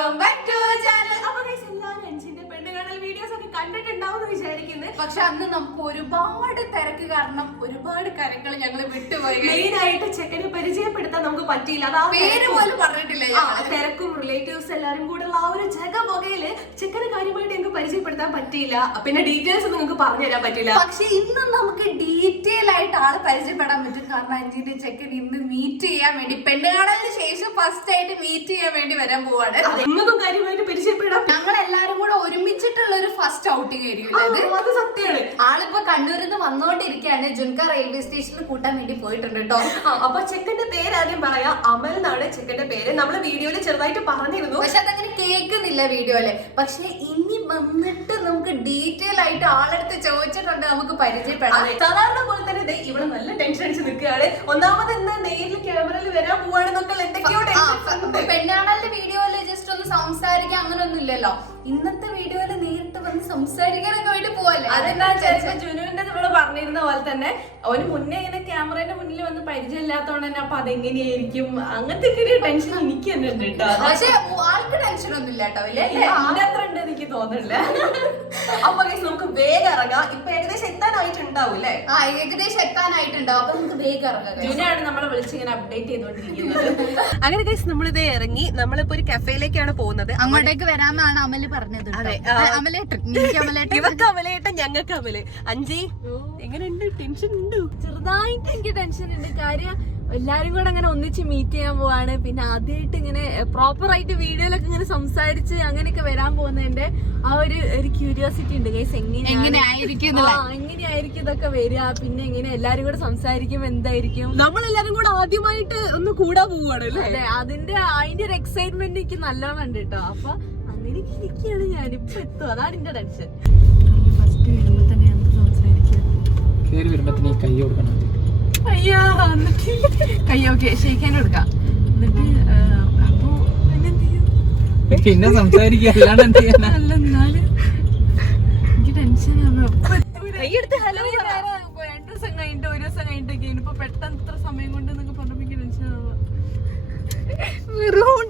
Welcome back to channel. അപ്പോൾ guys എല്ലാവരും അഞ്ചിന്റെ പെണ്ണുകാണൽ വീഡിയോസ് ഒക്കെ കണ്ടിട്ടുണ്ടാവും വിചാരിക്കുന്നത്. പക്ഷെ അന്ന് നമുക്ക് ഒരുപാട് തിരക്ക് കാരണം ഒരുപാട് കാര്യങ്ങൾ ഞങ്ങൾ വിട്ടുപോയി. മെയിൻ ആയിട്ട് ചെക്കനെ പരിചയപ്പെടുത്താൻ നമുക്ക് പറ്റിയില്ല. പേര് പോലും പറഞ്ഞിട്ടില്ല. തിരക്കും റിലേറ്റീവ്സ് എല്ലാരും കൂടെ ഉള്ള ആ ഒരു ജഗബൊകയില് ചെക്കന് കാര്യമായിട്ട് ഞങ്ങൾക്ക് പരിചയപ്പെടുത്താൻ പറ്റിയില്ല. പിന്നെ ഡീറ്റെയിൽസ് ഒന്നും നിങ്ങൾക്ക് പറഞ്ഞു തരാൻ പറ്റില്ല. പക്ഷെ ഇന്ന് നമുക്ക് ഡീറ്റെയിൽ ആയിട്ട് ആളെ പരിചയപ്പെടാൻ പറ്റും. കാരണം അഞ്ചിന്റെ ചെക്കൻ ഇന്ന് മീറ്റ് ചെയ്യാൻ വേണ്ടി പെണ്ണുകാണലിന് ശേഷം ഫസ്റ്റ് ആയിട്ട് മീറ്റ് ചെയ്യാൻ വേണ്ടി വരാൻ പോവാണ്. നിങ്ങൾക്കും കാര്യമായിട്ട് പരിചയപ്പെടാം. ഞങ്ങൾ എല്ലാരും കൂടെ ഒരുമിച്ചിട്ടുള്ള ഒരു ഫസ്റ്റ് ഔട്ടിംഗ് ആയിരിക്കും. അത് സത്യമാണ്. ആളിപ്പോ കണ്ണൂരിൽ നിന്ന് വന്നോണ്ടിരിക്കുകയാണ്. ജുൻക റെയിൽവേ സ്റ്റേഷനിൽ കൂട്ടാൻ വേണ്ടി പോയിട്ടുണ്ട് കേട്ടോ. അപ്പൊ ചെക്കന്റെ പേര് ആദ്യം പറയാം. അമൽ എന്നാണ് ചെക്കന്റെ പേര്. നമ്മള് വീഡിയോയില് ചെറുതായിട്ട് പറഞ്ഞിരുന്നു, പക്ഷെ അതങ്ങനെ കേൾക്കുന്നില്ല വീഡിയോയില്. പക്ഷെ ഇനി വന്നിട്ട് നമുക്ക് ഡീറ്റെയിൽ ആയിട്ട് ആളെടുത്ത് ചോദിച്ചിട്ടുണ്ട്, നമുക്ക് പരിചയപ്പെടാം. സാധാരണ പോലെ തന്നെ ഇവിടെ നല്ല ടെൻഷൻ അടിച്ച് നിൽക്കുകയാണ്. ഒന്നാമത് എന്താ നേരിൽ ക്യാമറയിൽ വരാൻ പോവാണെന്നൊക്കെ എന്തൊക്കെയോ പെണ്ണാണലിന്റെ വീഡിയോയില് ജസ്റ്റ് ഒന്ന് സംസാരിക്കാൻ അങ്ങനെ ഒന്നും ഇല്ലല്ലോ. ഇന്നത്തെ വീഡിയോയില് നേരിട്ട് വന്ന് സംസാരിക്കാനൊക്കെ വേണ്ടി പോവല്ലേ. അതെന്താ ജുനുവിന്റെ ഇവിടെ പറഞ്ഞിരുന്ന പോലെ തന്നെ അവന് മുന്നേ ഇങ്ങനെ ക്യാമറയുടെ മുന്നിൽ വന്ന് പരിചയമില്ലാത്തോണ്ട് തന്നെ അപ്പൊ അതെങ്ങനെയായിരിക്കും അങ്ങനത്തെ ഒരു ടെൻഷൻ എനിക്ക് തന്നെ ഉണ്ട് കേട്ടോ. പക്ഷെ ആൾക്ക് ടെൻഷൻ ഒന്നും ഇല്ല കേട്ടോ. അതിന്റെ അത്ര ഉണ്ട് എനിക്ക് തോന്നുന്നില്ല. അപ്പൊ നമുക്ക് വേഗം ഇറങ്ങാം. ഇപ്പൊ ഏകദേശം എത്താനായിട്ടുണ്ടാവും അല്ലേ? ഏകദേശം എത്താനായിട്ടുണ്ടാവും. അപ്പൊ നമുക്ക് വേഗം ഇറങ്ങാം. ജുനാണ് നമ്മളെ വിളിച്ച് ഇങ്ങനെ അപ്ഡേറ്റ് ചെയ്തോണ്ടിരിക്കുന്നത്. അങ്ങനെ ഗൈസ് നമ്മളിത് ഇറങ്ങി. നമ്മളിപ്പോ ഒരു കഫേയിലേക്കാണ് പോകുന്നത്. അങ്ങോട്ടേക്ക് വരാമെന്നാണ് അമല് പറഞ്ഞത്. ഇവർക്ക് അമലേട്ടൻ, ഞങ്ങൾക്ക് അമല്. അഞ്ചി എങ്ങനെയുണ്ട്? ടെൻഷൻ ഉണ്ട്? ചെറുതായിട്ട് എനിക്ക് ടെൻഷൻ ഉണ്ട്. കാര്യം എല്ലാരും കൂടെ അങ്ങനെ ഒന്നിച്ച് മീറ്റ് ചെയ്യാൻ പോവാണ്. പിന്നെ ആദ്യമായിട്ട് ഇങ്ങനെ പ്രോപ്പർ ആയിട്ട് വീഡിയോയിലൊക്കെ ഇങ്ങനെ സംസാരിച്ച് അങ്ങനെയൊക്കെ വരാൻ പോകുന്നതിന്റെ ആ ഒരു ക്യൂരിയോസിറ്റി ഉണ്ട് ഗൈസ്. എങ്ങനെയായിരിക്കും ഇതൊക്കെ വരിക, പിന്നെ എങ്ങനെ എല്ലാരും കൂടെ സംസാരിക്കും, എന്തായിരിക്കും. നമ്മളെല്ലാരും കൂടെ ആദ്യമായിട്ട് ഒന്ന് കൂടാൻ പോവാണ് അല്ലേ? അതെ, അതിന്റെ ഒരു എക്സൈറ്റ്മെന്റ് എനിക്ക് നല്ലോണം ഉണ്ട് കേട്ടോ. അപ്പൊ അങ്ങനെ ഇരിക്കുകയാണ് ഞാനിപ്പോ എത്തും. അതാണ് എന്റെ ടെൻഷൻ. ഫസ്റ്റ് വരുമ്പോ തന്നെ എന്ത് സംസാരിക്കുക? കേറി വരുമ്പോ തന്നെ കൈ കൊടുക്കണം. അയ്യാ, എന്നിട്ട് കയ്യൊക്കെ ഷെയ്ക്കാൻ കൊടുക്കാം. എന്നിട്ട് അപ്പൊ പിന്നെന്ത് ചെയ്യും? പിന്നെ സംസാരിക്കുക, അല്ലാണ്ട് എന്ത് ചെയ്യാനാ? അല്ല, എന്നാലും എനിക്ക് ടെൻഷനാണ്. കൈയെടുത്ത് ഹലോ 2 ദിവസം കഴിഞ്ഞിട്ട് 1 ദിവസം കഴിഞ്ഞിട്ടൊക്കെ ഇനിയിപ്പോ പെട്ടെന്ന് ഇത്ര സമയം കൊണ്ട് എന്നൊക്കെ പറഞ്ഞപ്പോ എനിക്ക് ടെൻഷനാവുക. വെറും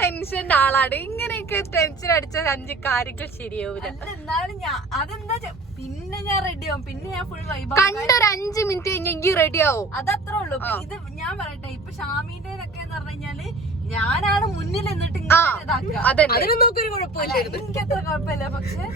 ടെൻഷന്റെ ആളാണ്. ഇങ്ങനെയൊക്കെ ടെൻഷൻ അടിച്ച 5 കാര്യങ്ങൾ ശരിയാവൂല. എന്നാലും അതെന്താ പിന്നെ ഞാൻ റെഡിയാവും. പിന്നെ ഞാൻ ഫുൾ വൈബ് കണ്ടൊരു 5 മിനിറ്റ് കഴിഞ്ഞെങ്കിൽ റെഡിയാവും. അതത്രേ ഉള്ളൂ. ഇത് ഞാൻ പറയട്ടെ, ഇപ്പൊ ഷാമിന്റെ ഒക്കെ എന്ന് പറഞ്ഞു കഴിഞ്ഞാല് ഞാനാണ് മുന്നിൽ എന്നിട്ട് അതിനൊന്നും കുഴപ്പമില്ല. എനിക്കത്ര കുഴപ്പമില്ല. പക്ഷെ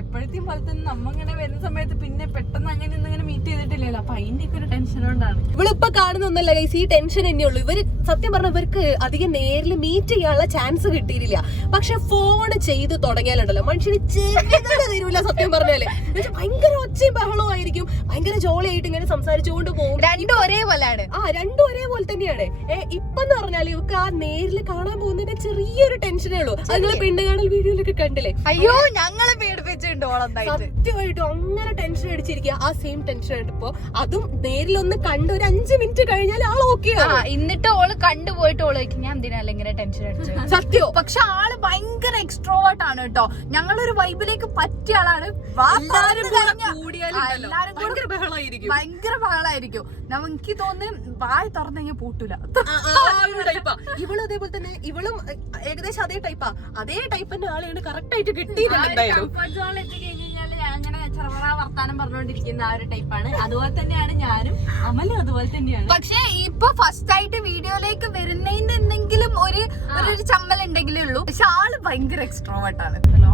എപ്പോഴത്തെയും പോലെ തന്നെ നമ്മ ഇങ്ങനെ വരുന്ന സമയത്ത് പിന്നെ പെട്ടെന്ന് അങ്ങനെ ഇങ്ങനെ മീറ്റ് ചെയ്തിട്ടില്ലല്ലോ. അപ്പൊ അതിന്റെ ഒക്കെ ഒരു ടെൻഷൻ കൊണ്ടാണ് ഇവളിപ്പൊ കാണുന്നൊന്നല്ല ഗൈസ്. ഈ ടെൻഷൻ തന്നെയുള്ളൂ. ഇവര് സത്യം പറഞ്ഞ ഇവർക്ക് അധികം നേരിൽ മീറ്റ് ചെയ്യാനുള്ള ചാൻസ് കിട്ടിയിട്ടില്ല. പക്ഷെ ഫോൺ ചെയ്ത് തുടങ്ങിയാലുണ്ടല്ലോ മനുഷ്യന് തരൂല. സത്യം പറഞ്ഞാല് ഭയങ്കര ഒച്ചയും ബഹളവും ആയിരിക്കും. ഭയങ്കര ജോളിയായിട്ട് ഇങ്ങനെ സംസാരിച്ചുകൊണ്ട് പോകും. രണ്ടും ഒരേപോലെയാണ്. രണ്ടും ഒരേപോലെ തന്നെയാണ്. ഇപ്പൊന്ന് പറഞ്ഞാല് ഇവർക്ക് ആ നേരിൽ കാണാൻ പോകുന്നതിന്റെ ചെറിയൊരു ടെൻഷനേ ഉള്ളൂ. അതിനുള്ള പെണ്ണുകാണൽ വീഡിയോയിലൊക്കെ കണ്ടില്ലേ? അയ്യോ, ഞങ്ങള് പേടിപ്പിച്ചിട്ടുണ്ടോ? സത്യമായിട്ടും അങ്ങനെ ടെൻഷൻ അടിച്ചിരിക്കുക. ആ സെയിം ടെൻഷൻ ആയിട്ടിപ്പോ അതും നേരിലൊന്ന് കണ്ട് ഒരു 5 മിനിറ്റ് കഴിഞ്ഞാൽ ആൾ ഓക്കെ. എന്നിട്ട് ഓള് കണ്ടുപോയിട്ട് ഓള് ഞാൻ എന്തിനല്ല ഇങ്ങനെ ടെൻഷൻ അടിച്ചത്? സത്യോ. പക്ഷെ ആള് ഭയങ്കര എക്സ്ട്രോവേർട്ട് ആണ് കേട്ടോ. ഞങ്ങളൊരു വൈബിലേക്ക് പറ്റിയ ആളാണ്. ഭയങ്കര ബഹളമായിരിക്കും. എനിക്ക് തോന്നുന്നു വായ തുറന്നു കഴിഞ്ഞാൽ പൂട്ടൂല. ഇവളും അതേപോലെ തന്നെ. ഇവളും ഏകദേശം അതേ ടൈപ്പാ. അതേ ടൈപ്പിന്റെ ആളെയാണ് കറക്റ്റ് ആയിട്ട് കിട്ടിയിട്ടുണ്ടായിരുന്നു. അങ്ങനെ ചെറുപറ വർത്താനം പറഞ്ഞുകൊണ്ടിരിക്കുന്ന ആ ഒരു ടൈപ്പാണ്. അതുപോലെ തന്നെയാണ് ഞാനും. അമലും അതുപോലെ തന്നെയാണ്. പക്ഷെ ഇപ്പൊ ഫസ്റ്റ് ആയിട്ട് വീഡിയോയിലേക്ക് വരുന്നതിന്റെ എന്തെങ്കിലും ഒരു ചമ്മൽ ഉണ്ടെങ്കിലേ ഉള്ളൂ. പക്ഷെ ആള് ഭയങ്കര എക്സ്ട്രോവേർട്ട് ആണ്. ഹലോ,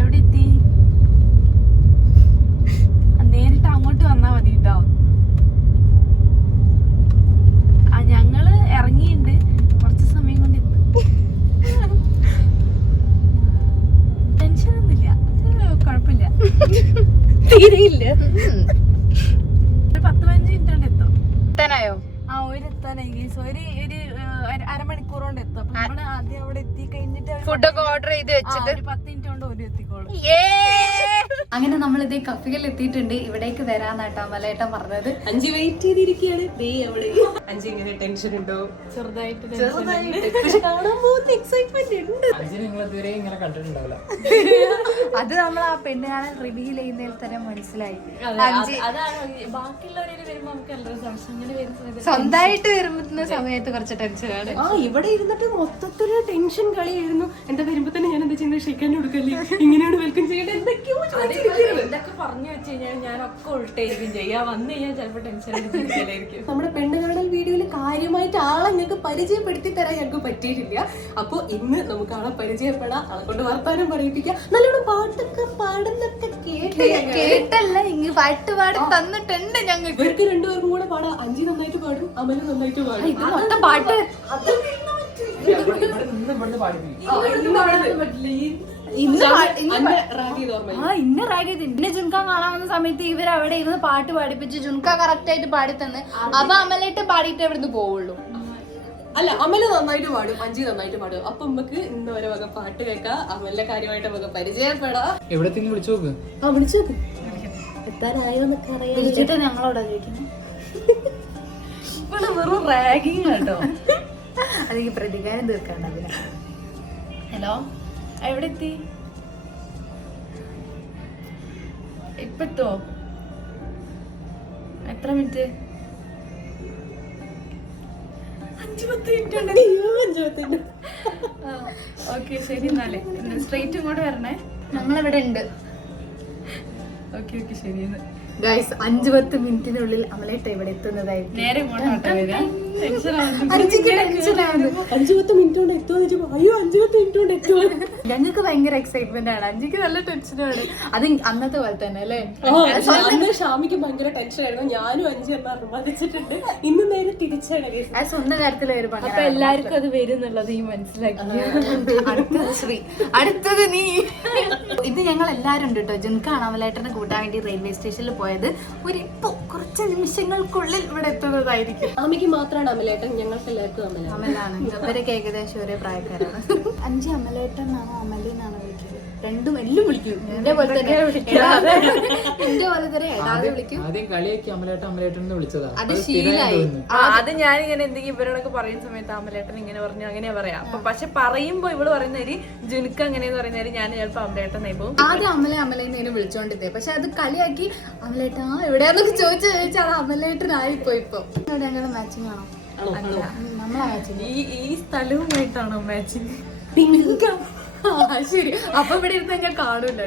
എവിടെ എത്തി? നേരിട്ട് അങ്ങോട്ട് വന്നാ മതി കേട്ടോ. ഞങ്ങള് ഇറങ്ങിയിട്ടുണ്ട്. കുറച്ച് സമയം കൊണ്ട് എത്തും. ടെൻഷനൊന്നുമില്ല, കുഴപ്പമില്ല, തീരെയില്ല. ഒരു 10-15 മിനിറ്റ് കൊണ്ട് എത്തും. എത്താനായോ? എത്താനായി. ഒരു അരമണിക്കൂർ കൊണ്ട് എത്തും. അപ്പൊ നമ്മള് ആദ്യം അവിടെ എത്തി കഴിഞ്ഞിട്ട് ഫുഡൊക്കെ ഓർഡർ ചെയ്ത് വെച്ചിട്ട് ഒരു 10 മിനിറ്റ് കൊണ്ട് ഒരു എത്തിക്കോളും. അങ്ങനെ നമ്മൾ ഇതേ കഫിയിൽ എത്തിയിട്ടുണ്ട്. ഇവിടേക്ക് വരാന്നാട്ടോ അമലേട്ടൻ പറഞ്ഞത്. അഞ്ചി വെയിറ്റ് ചെയ്തിരിക്കുകയാണ്. ദേ അവിടെ അഞ്ചി ഇങ്ങനെ ടെൻഷൻ ഉണ്ടോ? ചെറുതായിട്ട് പക്ഷെ കാണാൻ പോകുന്ന എക്സൈറ്റ്മെന്റ് ഉണ്ട്. അഞ്ചിന് നിങ്ങൾ ഇതുവരെ ഇങ്ങനെ കണ്ടിട്ടുണ്ടാവില്ല. അത് നമ്മൾ ആ പെണ്ണ് കാണാൻ റിവീൽ ചെയ്യുന്നതിൽ തന്നെ മനസ്സിലായി. അതാണ് ബാക്കിയുള്ളവരെ വരുമ്പോ നമുക്ക് എല്ലാവരും സംശയം ഇങ്ങനെ വരുന്ന സമയത്ത് സ്വന്തമായിട്ട് വരുന്ന സമയത്ത് കുറച്ച് ടെൻഷനാണ്. ആ ഇവിടെ ഇരുന്നിട്ട് മൊത്തത്തില് ടെൻഷൻ കളിയായിരുന്നു. എന്താ വരുമ്പോ തന്നെ ഞാൻ എന്താ ചെയ്യുന്നത്, ഷെയ്ക്കാൻ കൊടുക്കല്ലേ, ഇങ്ങനെയാണ് വെൽക്കം ചെയ്യേണ്ടത്, എന്തൊക്കെയോ എന്തൊക്കെ പറഞ്ഞു വെച്ച് കഴിഞ്ഞാൽ ഞാനൊക്കെ ഉൾട്ടായിരിക്കും ചെയ്യാ. വന്നു കഴിഞ്ഞാൽ ചിലപ്പോ ടെൻഷൻ അടിച്ചിരിക്കലായിരിക്കും. നമ്മുടെ പെണ്ണ് കാണൽ വീഡിയോയിൽ കാര്യമായിട്ട് ആളെ ഞങ്ങൾക്ക് പരിചയപ്പെടുത്തി തരാൻ ഞങ്ങൾക്ക് പറ്റിയിട്ടില്ല. അപ്പൊ ഇന്ന് നമുക്ക് ആളെ പരിചയപ്പെടാം, ആളെ കൊണ്ട് വർത്താനം പറയിപ്പിക്കാം, നല്ലോണം പാട്ടൊക്കെ പാടുന്നൊക്കെ കേട്ടല്ല ഇങ്ങ് പാട്ട് പാടി തന്നിട്ടുണ്ട് ഞങ്ങൾക്ക്. ഇവർക്ക് രണ്ടുപേർക്കും കൂടെ പാടാം. അഞ്ചി നന്നായിട്ട് പാടും, അമല് നന്നായിട്ട് പാടും. പാട്ട് ഇന്ന് റാഗ് ചെയ്ത് ഇന്നെ ജുൻക കാണാവുന്ന സമയത്ത് ഇവർ അവിടെ ഇരുന്ന് പാട്ട് പാടിപ്പിച്ച് ജുൻക കറക്റ്റ് ആയിട്ട് പാടി തന്ന് അപ്പൊ അമലായിട്ട് പാടിയിട്ട് അവിടുന്ന് പോവുള്ളൂ. അല്ല, അമല് നന്നായിട്ട് പാടും, അഞ്ചി നന്നായിട്ട് പാടും. അപ്പൊ നമുക്ക് ഇന്ന് വരെ വക പാട്ട് കേൾക്കാം, അമലിന്റെ കാര്യമായിട്ട് നമുക്ക് പരിചയപ്പെടാം. എവിടത്തേക്ക് വിളിച്ചു നോക്ക്. ആ വിളിച്ചു നോക്ക്, എത്താനായോ എന്നൊക്കെ അറിയാം. വിളിച്ചിട്ട് ഞങ്ങളോടാ ചോദിക്കുന്നത്. വെറും റാഗിങ് കേട്ടോ. അതെനിക്ക് പ്രതികാരം തീർക്കാണ്ട്. ഹലോ, എവിടെ എത്തി? ഇപ്പത്തോ? എത്ര മിനിറ്റ്? 5-10 മിനിറ്റ്. ഓക്കെ ശരി. എന്നാലേ സ്ട്രേറ്റ് ഇങ്ങോട്ട് വരണേ. ഞങ്ങളിവിടെ ഉണ്ട്. ഓക്കെ ഓക്കെ ശരി. ഗൈസ് 5-10 മിനിറ്റിനുള്ളിൽ അമലേട്ട ഇവിടെ എത്തുന്നതായിരിക്കും. നേരെ ഇങ്ങോട്ട് വരാം. 5-10 മിനിറ്റ് കൊണ്ട് എത്തുമെന്ന് അയ്യോ 5-10 മിനിറ്റ് കൊണ്ട് എത്തുമോ? ഞങ്ങൾക്ക് ഭയങ്കര എക്സൈറ്റ്മെന്റ് ആണ്. അഞ്ചിക്ക് നല്ല ടെൻഷനാണ്. അത് അന്നത്തെ പോലെ തന്നെ അല്ലേ? അന്ന് ഷാമിക്ക് ഭയങ്കര ടെൻഷൻ ആയിരുന്നു. ഞാനും അഞ്ചു എന്ന അനുമാനിച്ചിട്ടുണ്ട്. ഇന്ന് നേരെ തിരിച്ചാണ്. ആ സ്വന്തം കാര്യത്തിൽ വരുമ്പോ അപ്പൊ എല്ലാവർക്കും അത് വരും എന്നുള്ളത് ഈ മനസ്സിലാക്കി. അടുത്തത് ശ്രീ, അടുത്തത് നീ. ഇത് ഞങ്ങൾ എല്ലാരും ഉണ്ട് കേട്ടോ. ജുൻകാണ് അമലേട്ടനെ കൂട്ടാൻ വേണ്ടി റെയിൽവേ സ്റ്റേഷനിൽ പോയത്. ഇപ്പൊ കുറച്ച് നിമിഷങ്ങൾക്കുള്ളിൽ ഇവിടെ എത്തുന്നതായിരിക്കും. ഷാമിക്ക് മാത്രമാണ് അമലേട്ടൻ, ഞങ്ങൾക്ക് എല്ലാവർക്കും അമലാണ്. ഇവരൊക്കെ ഏകദേശം ഒരേ പ്രായക്കാരാണ്. അഞ്ച് അമലേട്ടൻ എന്നാണോ അമലിന്നാണോ വിളിക്കുന്നത്? രണ്ടും എല്ലാം വിളിക്കും. എന്റെ പോലെ തന്നെ എടാതെ വിളിക്കും. ആദ്യം കളിയാക്കി അമലേട്ടൻ വിളിച്ചതാ. അത് ശീലായി. അത് ഞാനിങ്ങനെ എന്തെങ്കിലും ഇവരോടൊക്കെ പറയുന്ന സമയത്ത് അമലേട്ടൻ ഇങ്ങനെ പറഞ്ഞു അങ്ങനെയാ പറയാം. അപ്പൊ പക്ഷെ പറയുമ്പോ ഇവള് പറയുന്നവര് ജുനുക്ക് അങ്ങനെയെന്ന് പറയുന്നവര് ഞാൻ ചിലപ്പോ അമലേട്ടൻ പോകും. ആദ്യം അമലേന്ന് വിളിച്ചോണ്ടിരുന്നേ. പക്ഷെ അത് കളിയാക്കി അമലേട്ടൻ എവിടെയാന്നൊക്കെ ചോദിച്ചാൽ അമലേട്ടനായിപ്പോ. ഇപ്പൊ ഞങ്ങളുടെ മാച്ചിങ് ആണോ? നമ്മളെ മാച്ചിങ് ഈ സ്ഥലവുമായിട്ടാണോ മാച്ചിങ്? ശരി. അപ്പൊ ഇവിടെ ഇരുന്ന് ഞാൻ കാണൂല.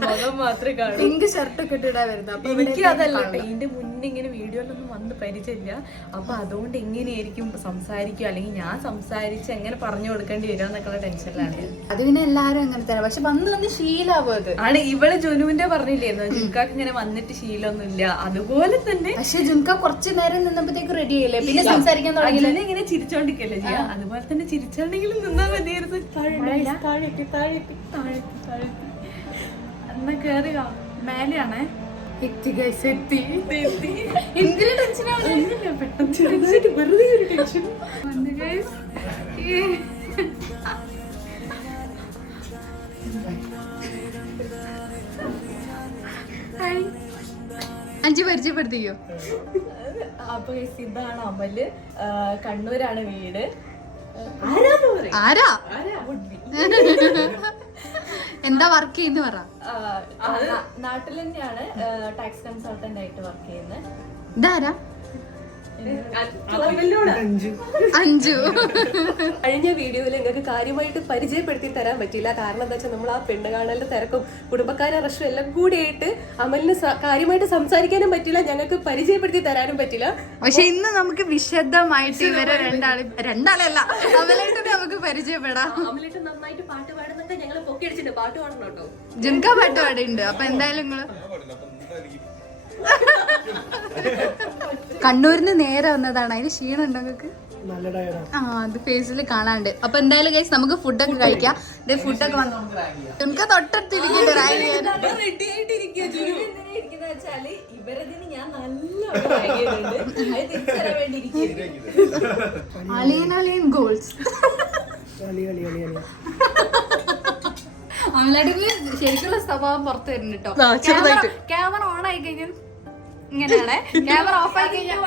മുഖം മാത്രമേ കാണൂ. പിങ്ക് ഷർട്ട് ഒക്കെ ഇട്ടിടാ വരുന്നത്. എനിക്ക് അതല്ല ഇതിന്റെ മുന്നേ ഇങ്ങനെ വീഡിയോയിലൊന്നും വന്ന് പരിചയമില്ല. അപ്പൊ അതുകൊണ്ട് എങ്ങനെയായിരിക്കും സംസാരിക്കുക, അല്ലെങ്കിൽ ഞാൻ സംസാരിച്ച് എങ്ങനെ പറഞ്ഞു കൊടുക്കേണ്ടി വരിക എന്നൊക്കെയുള്ള ടെൻഷനിലാണ്. അത് പിന്നെ എല്ലാരും അങ്ങനെ തന്നെ. പക്ഷെ വന്ന് ശീലാവും. അത് ആണ് ഇവള് ജുനുവിന്റെ പറഞ്ഞില്ലായിരുന്നു ജുൻകാക്ക് ഇങ്ങനെ വന്നിട്ട് ശീലമൊന്നുമില്ല. അതുപോലെ തന്നെ പക്ഷെ ജുൻക കുറച്ചു നേരം നിന്നപ്പോഴത്തേക്ക് റെഡി ആയില്ലേ, പിന്നെ സംസാരിക്കാൻ തുടങ്ങിയില്ലേ. ഇങ്ങനെ ചിരിച്ചോണ്ടിരിക്കല്ലേ ചെയ്യാ. അതുപോലെ തന്നെ ചിരിച്ചോണ്ടെങ്കിലും നിന്നാ മതിയായിരുന്നു. എന്നാ കേറിയോ? മേലെയാണേ. എന്തിനു ടെൻഷനാണ്? പെട്ടെന്ന് വെറുതെ ഒരു ടെൻഷൻ. അഞ്ച് പരിചയപ്പെടുത്തിയോ? അപ്പൊ ഇതാണ് അമല്. കണ്ണൂരാണ് വീട്. ആരാ? എന്താ വർക്ക് ചെയ്യുന്ന പറ. നാട്ടിൽ തന്നെയാണ് ടാക്സ് കൺസൾട്ടന്റ് ആയിട്ട് വർക്ക് ചെയ്യുന്നത്. ഇതാരാ? അഞ്ചു. കഴിഞ്ഞ വീഡിയോയിൽ ഞങ്ങൾക്ക് കാര്യമായിട്ട് പരിചയപ്പെടുത്തി തരാൻ പറ്റില്ല. കാരണം എന്താ വെച്ചാൽ നമ്മൾ ആ പെണ്ണ് കാണലിന്റെ തിരക്കും കുടുംബക്കാരെ റഷും എല്ലാം കൂടിയിട്ട് അമലിന് കാര്യമായിട്ട് സംസാരിക്കാനും പറ്റില്ല, ഞങ്ങൾക്ക് പരിചയപ്പെടുത്തി തരാനും പറ്റില്ല. പക്ഷെ ഇന്ന് നമുക്ക് വിശദമായിട്ട് ഇവരെ രണ്ടാളല്ല അമലേട്ടനെ നമുക്ക് പരിചയപ്പെടാം. അമലേട്ട് നന്നായിട്ട് പാട്ട് പാടുന്നൊക്കെ ഞങ്ങൾ പൊക്കി അടിച്ചിട്ടുണ്ട്. പാട്ട് പാടണം കേട്ടോ. ജുൻക പാട്ട് പാടുന്നുണ്ട്. അപ്പൊ എന്തായാലും നിങ്ങള് കണ്ണൂരിന്ന് നേരെ വന്നതാണ്. അതിന് ക്ഷീണം ഉണ്ടോ നിങ്ങൾക്ക്? അത് ഫേസിൽ കാണാണ്ട്. അപ്പൊ എന്തായാലും ഗൈസ് നമുക്ക് ഫുഡൊക്കെ കഴിക്കാം. ഫുഡൊക്കെ വന്നു ജുൻക തൊട്ടടുത്തിരിക്കട്ടെ. ഇവരതിന് ഞാൻ നല്ല അളിയൻ ഗോൾസ്. അമലേട്ടന് ശരിക്കുള്ള സ്വഭാവം പുറത്ത് വരുന്നുണ്ട് കേട്ടോ. ആ, ചെറുതായിട്ട്. ക്യാമറ ഓൺ ആയി കഴിഞ്ഞാൽ ഇങ്ങനെയാണ്, ക്യാമറ ഓഫ് ആയി കഴിഞ്ഞാൽ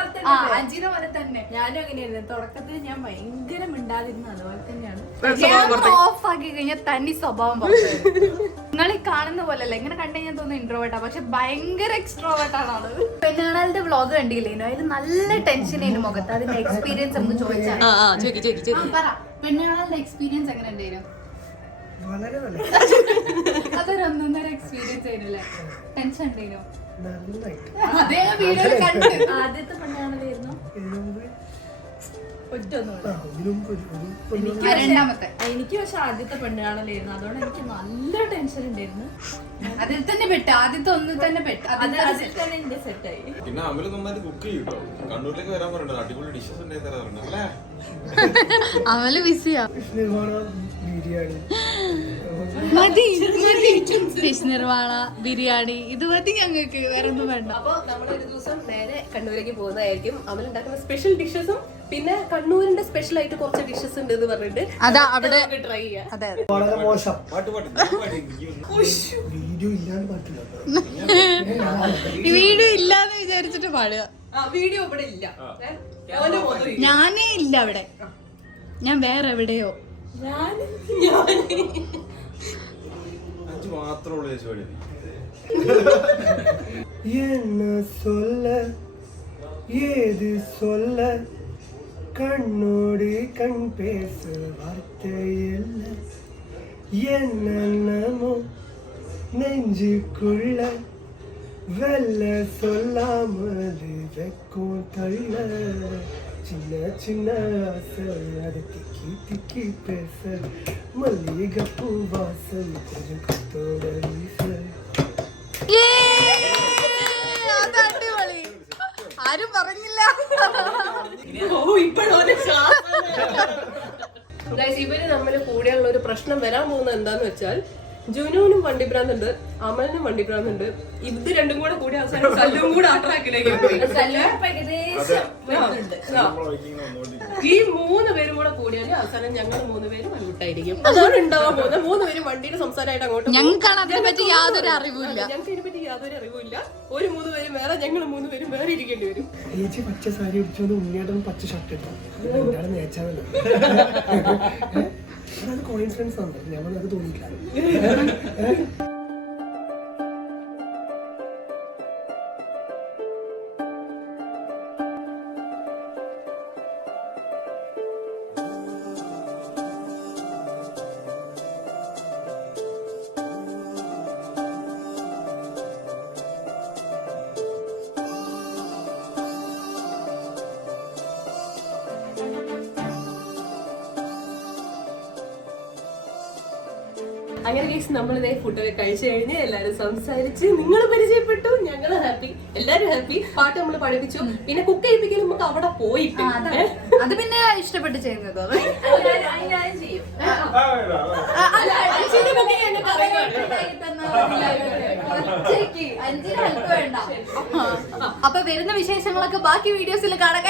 അഞ്ചിനെ പോലെ തന്നെ. ഞാനും അങ്ങനെയായിരുന്നു. തുടക്കത്തിൽ ഞാൻ ഭയങ്കര മിണ്ടാതിരുന്നു, അതുപോലെ തന്നെയാണ്. ക്യാമറ ഓഫ് ആക്കി കഴിഞ്ഞാൽ തനി സ്വഭാവം നിങ്ങൾ ഈ കാണുന്ന പോലല്ല. ഇങ്ങനെ കണ്ടു കഴിഞ്ഞാൽ തോന്നുന്നു ഇൻട്രോവേർട്ടാ, പക്ഷെ ഭയങ്കര എക്സ്ട്രോവേർട്ട് ആണ് ആള്. പെണ്ണാളുടെ വ്ളോഗ് കണ്ടില്ലേനോ, അതിൽ നല്ല ടെൻഷൻ ആയിരുന്നു മുഖത്ത്. അതിന്റെ എക്സ്പീരിയൻസ് ഒന്ന് ചോദിച്ചാൽ പറ. പെണ്ണാളുടെ എക്സ്പീരിയൻസ് എങ്ങനെ ഉണ്ടായിരുന്നു? വളരെ നല്ല അതൊരു ഒന്നൊന്നര എക്സ്പീരിയൻസ് ആയിരുന്നല്ലേ? ടെൻഷൻ ഉണ്ടായിരുന്നു? നന്നായിട്ട് അതേ വീഡിയോ കണ്ടു. ആദ്യത്തെ പെണ്ണാണല്ലായിരുന്നു. രണ്ടാമത്തെ എനിക്ക് പക്ഷെ ആദ്യത്തെ പെണ്ണാണല്ലായിരുന്നു. അതുകൊണ്ട് എനിക്ക് നല്ല ടെൻഷൻ ഉണ്ടായിരുന്നു. അതിൽ തന്നെ പെട്ട്. ആദ്യത്തെ ഒന്നിൽ തന്നെ പെട്ട്. അതിൽ തന്നെ എന്റെ സെറ്റായി. പിന്നെ അമല് നന്നായിട്ട് കുക്ക് ചെയ്യും കേട്ടോ. കണ്ണൂരിലേക്ക് വരാൻ പറഞ്ഞിട്ട് അടിപൊളി ഡിഷസ് ഉണ്ടായി തരാറുണ്ട് അല്ലേ? അവല് ബിസിയാ. ബിരിയാണി മതി ഫിഷ് നിർവാള ബിരിയാണി ഇത് മതി ഞങ്ങൾക്ക്, വേറെ ഒന്നും വേണ്ട. അപ്പൊ നമ്മളൊരു ദിവസം നേരെ കണ്ണൂരേക്ക് പോകുന്നതായിരിക്കും. അവരുണ്ടാക്കുന്ന സ്പെഷ്യൽ ഡിഷസും പിന്നെ കണ്ണൂരിന്റെ സ്പെഷ്യൽ ആയിട്ട് കുറച്ച് ഡിഷസ് ഉണ്ട് എന്ന് പറഞ്ഞിട്ട് അതാ അവിടെ ട്രൈ ചെയ്യാം. അതെ വളരെ മോശം പാട്ട് വീഡിയോ ഇല്ലാണ്ട് പറ്റില്ല. വീഡിയോ ഇല്ലാന്ന് വിചാരിച്ചിട്ട് പാടുക. വീഡിയോ ഇവിടെ ഇല്ല. ഓന്റെ മുഖത്ത് video. ഞാനേ ഇല്ല അവിടെ, ഞാൻ വേറെ എവിടെയോ. അഞ്ച് മാത്രമേ ഉള്ളൂ ചേച്ചി പാടി. என்ன சொல்ல ஏது சொல்ல கண்ணோடு கண் பேச வார்த்தை இல்லை என்னென்னமோ நெஞ்சுக்குள்ள வெல்ல சொல்லாமல் வெக்கம் தள்ள சின்ன சின்ன ஆசை அது திக்கி திக்கி பேச மல்லிகைப்பூ வாசம் கொஞ்சம் கொத்தோட வீச ആരും പറഞ്ഞില്ല. ഇവര് തമ്മിൽ കൂടെയുള്ള ഒരു പ്രശ്നം വരാൻ പോകുന്നത് എന്താന്ന് വെച്ചാൽ ജുനുവിനും വണ്ടിപ്രാന്തുണ്ട്, അമലിനും വണ്ടിപ്രാന്തുണ്ട്. ഇത് രണ്ടും കൂടെ കൂടി അവസാനം സല്ലും കൂടെ ആട്രാക്കിലേക്ക് പോയി. ഈ 3 പേരും കൂടെ കൂടിയാല് അവസാനം ഞങ്ങൾ 3 പേരും വൺകുട്ടായിരിക്കും. അതാണ് ഉണ്ടാവാൻ പോകുന്നത്. 3 പേരും വണ്ടിയുടെ സംസാരമായിട്ട് അങ്ങോട്ട് ഞങ്ങൾക്കാണ് അതിനെപ്പറ്റി യാതൊരു അറിവില്ല. ഞങ്ങൾക്ക് ഇതിനെപ്പറ്റി യാതൊരു അറിവുമില്ല. ഒരു 3 പേരും വേറെ, ഞങ്ങൾ 3 പേരും വേറെ ഇരിക്കേണ്ടി വരും. ചേച്ചി പച്ച സാരി പിടിച്ചോണ്ട് ഉണ്ണിയേട്ടൻ പച്ച ഷർട്ട് ഇട്ടു. എന്താണ് നേച്ചാണല്ലോ. അത് കോയിൻസിഡൻസ് ആണ്, ഞാൻ അത് തോന്നിയില്ല. അങ്ങനെ കേസ് നമ്മളിതേ ഫുഡൊക്കെ കഴിച്ചു കഴിഞ്ഞ് എല്ലാരും സംസാരിച്ച് നിങ്ങൾ പരിചയപ്പെട്ടു, ഞങ്ങൾ ഹാപ്പി, എല്ലാരും ഹാപ്പി. പാട്ട് നമ്മൾ പഠിപ്പിച്ചു, പിന്നെ കുക്ക് ചെയ്യിപ്പിക്കൽ നമുക്ക് അവിടെ പോയിട്ട് അത് പിന്നെ ഇഷ്ടപ്പെട്ട് ചെയ്യുന്നത്. ഞാൻ ചെയ്യും. അപ്പൊ വരുന്ന വിശേഷങ്ങളൊക്കെ ബാക്കി വീഡിയോസിൽ കാണാം.